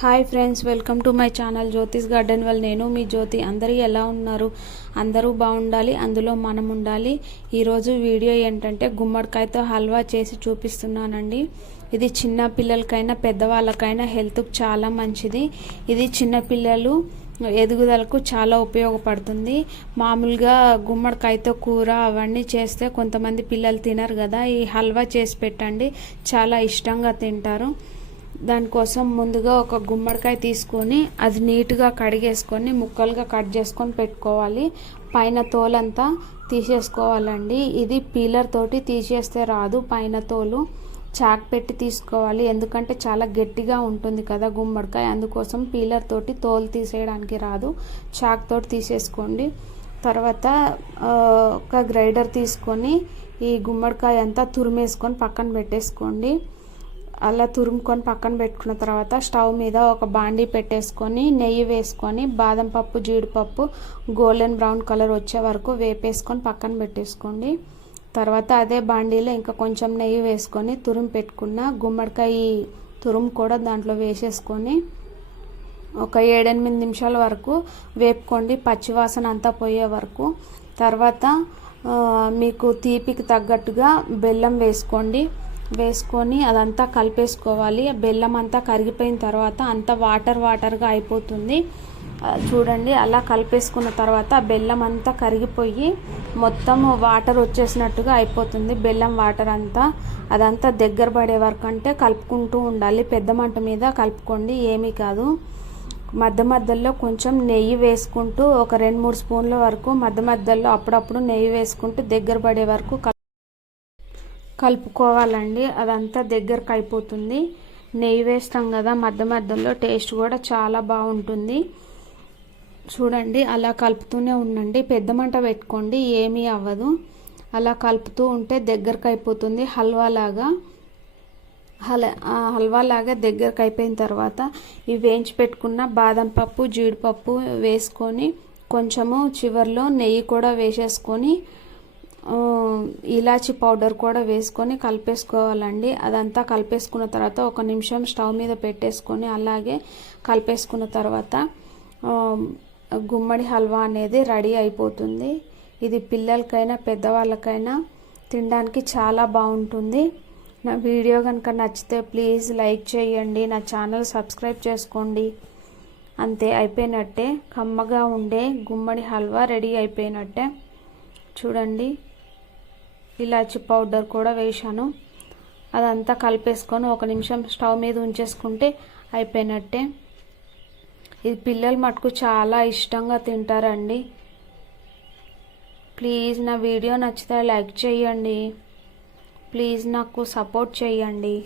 Hi friends welcome to my channel Jyotish garden. వల్ల నేను మీ జ్యోతి. అందరూ ఎలా ఉన్నారు? అందరూ బాగుండాలి అందులో మనం ఉండాలి. ఈరోజు వీడియో ఏంటంటే గుమ్మడికాయతో హల్వా చేసి చూపిస్తున్నానండి. ఇది చిన్న పిల్లలకైనా పెద్దవాళ్ళకైనా హెల్త్కు చాలా మంచిది. ఇది చిన్న పిల్లలు ఎదుగుదలకు చాలా ఉపయోగపడుతుంది. మామూలుగా గుమ్మడికాయతో కూర అవన్నీ చేస్తే కొంతమంది పిల్లలు తినరు కదా. ఈ హల్వా చేసి పెట్టండి. చాలా ఇష్టంగా తింటారు. దానికోసం ముందుగా ఒక గుమ్మడికాయ తీసుకొని అది నీట్గా కడిగేసుకొని ముక్కలుగా కట్ చేసుకొని పెట్టుకోవాలి. పైన తోలంతా తీసేసుకోవాలండి. ఇది పీలర్ తోటి తీసేస్తే రాదు పైన తోలు చాక్ పెట్టి తీసుకోవాలి. ఎందుకంటే చాలా గట్టిగా ఉంటుంది కదా గుమ్మడికాయ అందుకోసం పీలర్ తోటి తోలు తీసేయడానికి రాదు. చాక్ తోటి తీసేసుకోండి. తర్వాత ఒక గ్రైడర్ తీసుకొని ఈ గుమ్మడికాయ అంతా తురిమేసుకొని పక్కన పెట్టేసుకోండి. అలా తురుముకొని పక్కన పెట్టుకున్న తర్వాత స్టవ్ మీద ఒక బాండీ పెట్టేసుకొని నెయ్యి వేసుకొని బాదం పప్పు జీడిపప్పు గోల్డెన్ బ్రౌన్ కలర్ వచ్చే వరకు వేపేసుకొని పక్కన పెట్టేసుకోండి. తర్వాత అదే బాండీలో ఇంకా కొంచెం నెయ్యి వేసుకొని తురుము పెట్టుకున్న గుమ్మడికాయ తురుము కూడా దాంట్లో వేసేసుకొని ఒక ఏడెనిమిది నిమిషాల వరకు వేపుకోండి. పచ్చివాసన అంతా పోయే వరకు. తర్వాత మీకు తీపికి తగ్గట్టుగా బెల్లం వేసుకోండి. వేసుకొని అదంతా కలిపేసుకోవాలి. బెల్లం అంతా కరిగిపోయిన తర్వాత అంతా వాటర్ వాటర్గా అయిపోతుంది. చూడండి అలా కలిపేసుకున్న తర్వాత బెల్లం అంతా కరిగిపోయి మొత్తం వాటర్ వచ్చేసినట్టుగా అయిపోతుంది. బెల్లం వాటర్ అంతా అదంతా దగ్గర పడే వరకు అంటే కలుపుకుంటూ ఉండాలి. పెద్ద మంట మీద కలుపుకోండి ఏమీ కాదు. మధ్య మధ్యలో కొంచెం నెయ్యి వేసుకుంటూ ఒక రెండు మూడు స్పూన్ల వరకు మధ్య మధ్యలో అప్పుడప్పుడు నెయ్యి వేసుకుంటూ దగ్గర పడే వరకు కలుపుకోవాలండి. అదంతా దగ్గరకు అయిపోతుంది. నెయ్యి వేస్తాం కదా మధ్య మధ్యలో టేస్ట్ కూడా చాలా బాగుంటుంది. చూడండి అలా కలుపుతూనే ఉండండి. పెద్ద మంట పెట్టుకోండి ఏమీ అవ్వదు. అలా కలుపుతూ ఉంటే దగ్గరకు అయిపోతుంది. హల్వా లాగా హల హల్వా లాగా దగ్గరకు అయిపోయిన తర్వాత ఇవి వేయించి పెట్టుకున్న బాదం పప్పు జీడిపప్పు వేసుకొని కొంచెము చివరిలో నెయ్యి కూడా వేసేసుకొని ఇలాచి పౌడర్ కూడా వేసుకొని కలిపేసుకోవాలండి. అదంతా కలిపేసుకున్న తర్వాత ఒక నిమిషం స్టవ్ మీద పెట్టేసుకొని అలాగే కలిపేసుకున్న తర్వాత గుమ్మడి హల్వా అనేది రెడీ అయిపోతుంది. ఇది పిల్లలకైనా పెద్దవాళ్ళకైనా తినడానికి చాలా బాగుంటుంది. నా వీడియో కనుక నచ్చితే ప్లీజ్ లైక్ చేయండి నా ఛానల్ సబ్స్క్రైబ్ చేసుకోండి. అంతే అయిపోయినట్టే కమ్మగా ఉండే గుమ్మడి హల్వా రెడీ అయిపోయినట్టే. చూడండి. ఇలాచి పౌడర్ కూడా వేసాను అదంతా కలిపేసుకొని ఒక నిమిషం స్టవ్ మీద ఉంచేసుకుంటే అయిపోయినట్టే. ఇది పిల్లలు మటుకు చాలా ఇష్టంగా తింటారండి. ప్లీజ్ నా వీడియో నచ్చితే లైక్ చేయండి. ప్లీజ్ నాకు సపోర్ట్ చేయండి.